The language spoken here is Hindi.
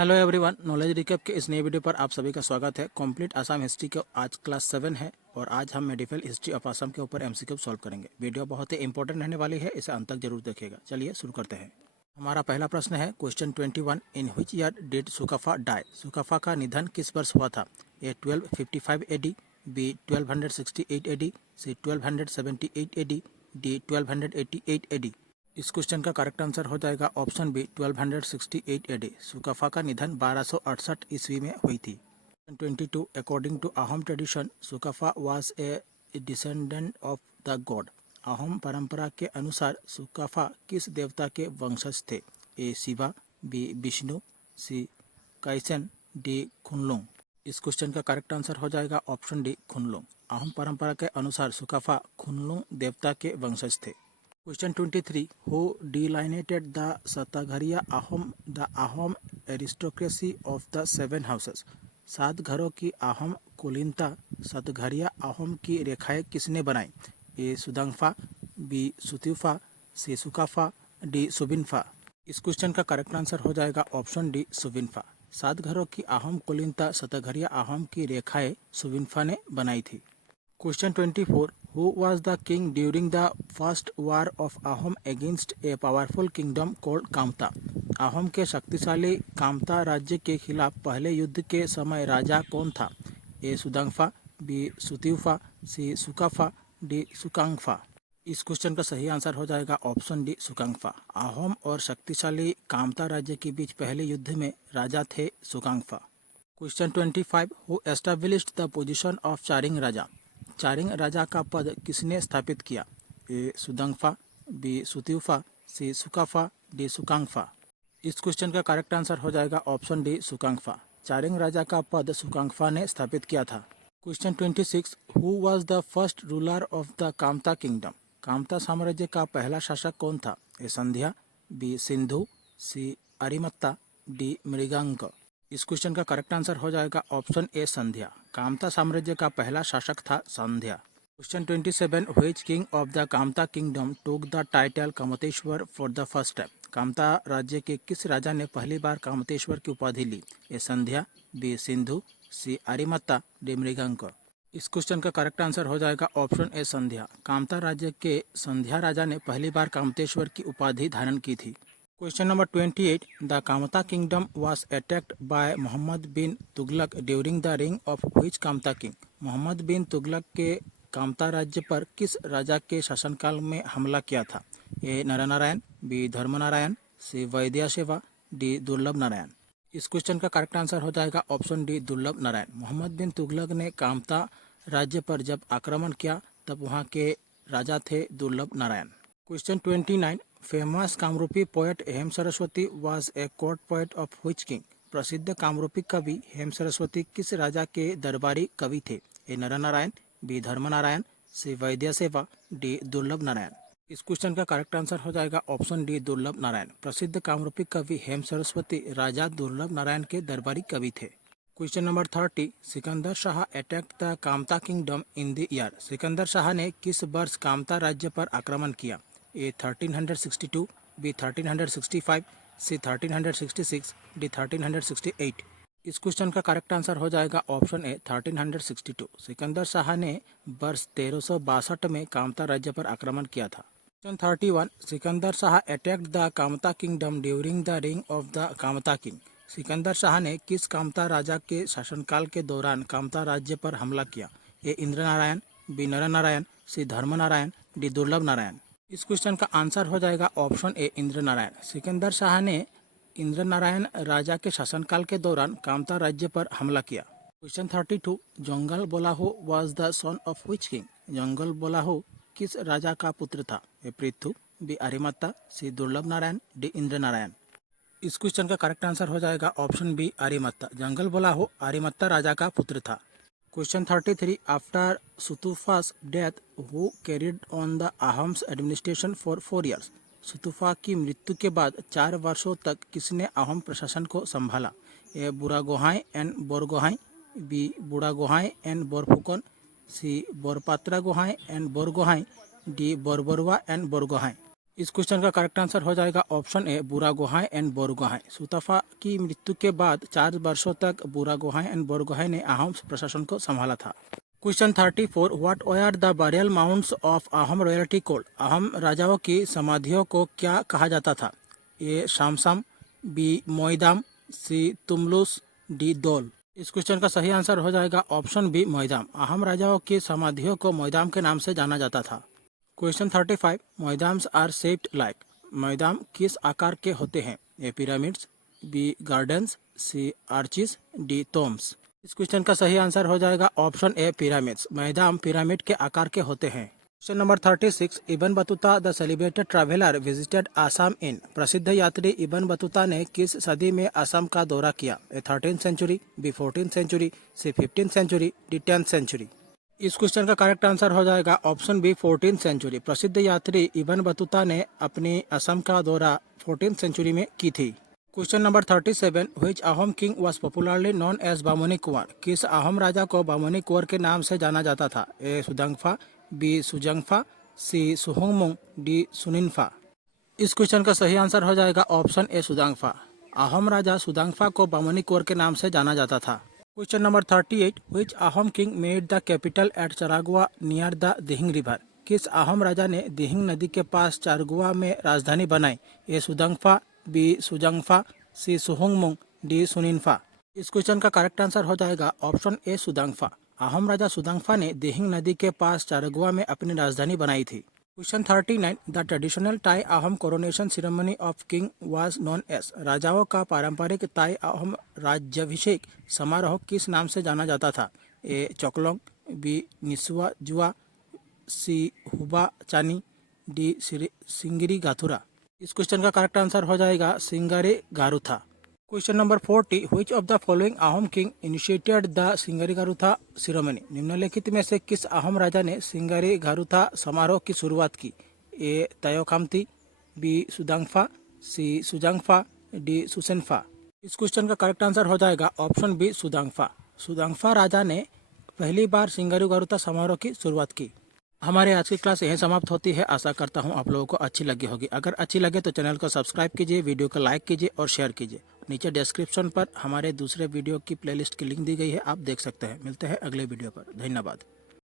हेलो एवरीवन, नॉलेज रिकैप के इस नए वीडियो पर आप सभी का स्वागत है। कंप्लीट आसाम हिस्ट्री के आज क्लास 7 है और आज हम मेडिवल हिस्ट्री ऑफ आसाम के ऊपर एमसीक्यू सॉल्व करेंगे। वीडियो बहुत ही इंपॉर्टेंट रहने वाली है, इसे अंत तक जरूर देखिएगा। चलिए शुरू करते हैं। हमारा पहला प्रश्न है question 21। In which year did Sukaphaa die? Sukaphaa का निधन किस वर्ष हुआ था? A 1255 AD, B 1268 AD, C 1278 AD, D 1288 AD। इस क्वेश्चन का करेक्ट आंसर हो जाएगा ऑप्शन बी 1268 AD। सुकफा का निधन 1268 ईस्वी में हुई थी। 22 according to Ahom tradition Sukaphaa was a descendant of the god. Ahom परंपरा के अनुसार सुकफा किस देवता के वंशज थे? A Shiva, B Vishnu, C Kaisan, D Khunlung. इस क्वेश्चन का करेक्ट आंसर हो जाएगा ऑप्शन डी खुनलुंग। अहोम परंपरा के अनुसार सुकफा खुनलुंग देवता के वंशज थे। Question 23. Who delineated the Satagharia Ahom, the Ahom aristocracy of the seven houses? 7 घरों की आहम कुलीनता सतघरिया आहम की रेखाएं किसने बनाई? ए सुदंगफा, बी सुतिफा, सी सुकाफा, डी सुबिनफा। इस क्वेश्चन का करेक्ट आंसर हो जाएगा ऑप्शन डी सुबिनफा। 7 घरों की आहम कुलीनता सतघरिया आहम की रेखाएं सुबिनफा ने बनाई थी। Question 24. Who was the king during the first war of Ahom against a powerful kingdom called Kamta? आहम के शक्तिशाली कामता राज्य के खिलाफ पहले युद्ध के समय राजा कौन था? ए सुदंगफा, बी सुतिफा, सी सुकाफा, डी सुकांगफा। इस क्वेश्चन का सही आंसर हो जाएगा ऑप्शन डी सुकांगफा। आहम और शक्तिशाली कामता राज्य के बीच पहले युद्ध में राजा थे सुकांगफा। Question 25. Who established the position of चारिंग राजा? चारिंग राजा का पद किसने स्थापित किया? ए सुदंगफा, बी सुतिफा, सी सुकाफा, डी सुकांगफा। इस क्वेश्चन का करेक्ट आंसर हो जाएगा ऑप्शन डी सुकांगफा। चारिंग राजा का पद सुकांगफा ने स्थापित किया था। Question 26. Who was the first ruler of the Kamata kingdom? Kamta साम्राज्य का पहला शासक कौन था? ए संध्या, बी सिंधु, सी अरिमत्ता, डी मृगांक। इस क्वेश्चन का करेक्ट आंसर हो जाएगा ऑप्शन ए संध्या। कामता साम्राज्य का पहला शासक था Sandhya. Question 27. Which king of the Kamata kingdom took the title Kamateshwar for the first time? Kamata राज्य के किस राजा ने पहली बार कामतेश्वर की उपाधि ली? ए संध्या, बी सिंधु, सी अरिमत्ता, डी मृगांक। इस क्वेश्चन का करेक्ट आंसर हो जाएगा ऑप्शन ए संध्या। कामता राज्य के संध्या राजा ने पहली बार कामतेश्वर की उपाधि धारण की थी। Question number 28. The Kamta kingdom was attacked by Muhammad bin Tughlaq during the reign of which Kamta king? Mohammad बिन तुगलक के कामता राज्य पर किस राजा के शासनकाल में हमला किया था? ए नरनारायण, बी धर्मनारायण, सी वैद्यसेवा, डी दुर्लभ नारायण। इस क्वेश्चन का करेक्ट आंसर हो जाएगा ऑप्शन डी दुर्लभ नारायण। मोहम्मद बिन तुगलक ने कामता राज्य पर जब आक्रमण किया तब वहाँ के राजा थे Durlabh Narayan. Question 29. Famous Kamrupi poet Hem Saraswati was a court poet of which king? प्रसिद्ध कामरूपी कवि हेम सरस्वती किस राजा के दरबारी कवि थे? ए नरनारायण, बी धर्मनारायण, सी वैद्यसेवा, डी दुर्लभ नारायण। इस क्वेश्चन का करेक्ट आंसर हो जाएगा ऑप्शन डी दुर्लभ नारायण। प्रसिद्ध कामरूपी कवि हेम सरस्वती राजा दुर्लभ नारायण के दरबारी कवि थे। Question number 30. Sikandar Shah attacked the Kamata kingdom in the year? Sikandar Shah ने किस वर्ष कामता राज्य पर आक्रमण किया? ए 1362, बी 1365, सी 1366, डी 1368। इस क्वेश्चन का करेक्ट आंसर हो जाएगा ऑप्शन ए 1362। सिकंदर शाह ने वर्ष 1362 में कामता राज्य पर आक्रमण किया था। Question 31. Sikandar Shah attacked the Kamata kingdom during the rain of the Kamta king? Sikandar Shah ने किस कामता राजा के शासनकाल के दौरान कामता राज्य पर हमला किया? ए इंद्र नारायण, बी नरनारायण, सी धर्मनारायण, डी दुर्लभ नारायण। इस क्वेश्चन का आंसर हो जाएगा ऑप्शन ए इंद्र नारायण। सिकंदर शाह ने इंद्र नारायण राजा के शासनकाल के दौरान कामता राज्य पर हमला किया। Question 32. Jangal Bolaho was the son of which king? Jangal Bolaho किस राजा का पुत्र था? ए पृथु, बी अरिमत्ता, सी दुर्लभ नारायण, डी इंद्र नारायण। इस क्वेश्चन का करेक्ट आंसर हो जाएगा ऑप्शन बी अरिमत्ता। जंगल बोलाहो अरिमत्ता राजा का पुत्र था। Question 33. After Sutufa's death, who carried on the Ahom's administration for 4 years? सुतुफा की मृत्यु के बाद 4 वर्षों तक किसने अहोम प्रशासन को संभाला? A Buragohain and Borgohain, B Buragohain and Borphukan, C Borpatra Gohain and Borgohain, D Borbarua and Borgohain. इस क्वेश्चन का करेक्ट आंसर हो जाएगा option A Buragohain and Borgohain. Sutphaa की मृत्यु के बाद 4 वर्षों तक बुरागोहाई एंड बोरगोहाई ने अहोम प्रशासन को संभाला था। Question 34, what were the burial mounds of Ahom royalty called. Ahom राजाओं की समाधियों को क्या कहा जाता था? A Shamsam, B Moidam, C Tumlus, D Dol. इस क्वेश्चन का सही आंसर हो जाएगा ऑप्शन बी मोइदाम। अहोम राजाओं की समाधियों को मोइदाम के नाम से जाना जाता था। Question 35, Moidams are shaped like. Moidam किस आकार के होते हैं? A pyramids, B gardens, C arches, D tombs. इस क्वेश्चन का सही आंसर हो जाएगा option A pyramids. Moidam pyramid के आकार के होते हैं। Question number 36, Ibn Battuta the celebrated traveller visited Assam in. प्रसिद्ध यात्री इबन बतूता ने किस सदी में असम का दौरा किया? A 13th century, B 14th century, C 15th century, D 10th century. इस क्वेश्चन का करेक्ट आंसर हो जाएगा ऑप्शन बी 14th सेंचुरी। प्रसिद्ध यात्री इबन बतूता ने अपनी असम का दौरा 14th सेंचुरी में की थी। Question number 37, which Ahom king was popularly known as Bamuni Kunwar. किस अहोम राजा को बामुनी कुंवर के नाम से जाना जाता था? ए सुदंगफा, बी सुजंगफा, सी सुहुंगमुंग, डी सुनिनफा। इस क्वेश्चन का सही आंसर हो जाएगा ऑप्शन ए सुदांगफा। अहोम राजा सुदांगफा को बामुनी कुंवर के नाम से जाना जाता था। Question number 38, which Ahom king made the capital at Charagua near the Dihing river. किस अहोम राजा ने दिहिंग नदी के पास चारगुआ में राजधानी बनाई? ए सुदंगफा, बी सुजंगफा, सी सुहुंगमुंग, डी सुनिनफा। इस क्वेश्चन का करेक्ट आंसर हो जाएगा ऑप्शन ए सुदंगफा। अहोम राजा सुदंगफा ने दिहिंग नदी के पास चारगुआ में अपनी राजधानी बनाई थी। Question 39, the traditional Tai Ahom coronation ceremony of king was known as. राजाओं का पारंपरिक ताई अहोम राज्याभिषेक समारोह किस नाम से जाना जाता था? ए चोकलोंग, बी निसुआ जुआ, सी हुबा चानी, डी सिंगरी गाथुरा। इस क्वेश्चन का करेक्ट आंसर हो जाएगा Singari Garutha. Question number 40, which of the following Ahom king initiated the Singari Garutha ceremony. निम्नलिखित में से किस अहोम राजा ने सिंगारी गारुथा समारोह की शुरुआत की? ए तायो खामती, बी सुदांगफा, सी सुजांगफा, डी सुसेनफा। इस क्वेश्चन का करेक्ट आंसर हो जाएगा ऑप्शन बी सुदांगफा। सुदांगफा राजा ने पहली बार सिंगारी गारुथा समारोह की शुरुआत की। हमारे आज की क्लास यहीं समाप्त होती है। आशा करता हूं आप लोगों को अच्छी लगी होगी। अगर अच्छी लगे तो चैनल को सब्सक्राइब कीजिए, वीडियो को लाइक कीजिए और शेयर कीजिए। नीचे डिस्क्रिप्शन पर हमारे दूसरे वीडियो की प्लेलिस्ट की लिंक दी गई है, आप देख सकते हैं। मिलते हैं अगले वीडियो पर। धन्यवाद।